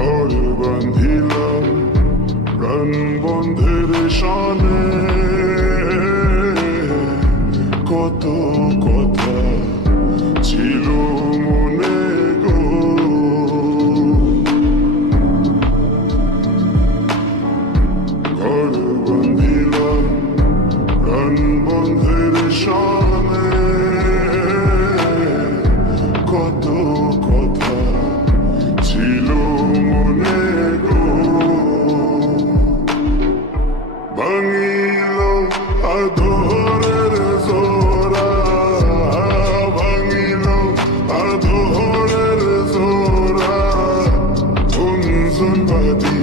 ঘর বাঁধিলাম প্রাণ বন্ধের সনে, কত কথা ছিল মনে গো। ঘর বাঁধিলাম প্রাণ বন্ধের সনে, কত কথা ছিল মনে গো। ভাঙিল আধরের জোড়া, ভাঙিল আধরের জোড়া, গুঞ্জন বাঁধি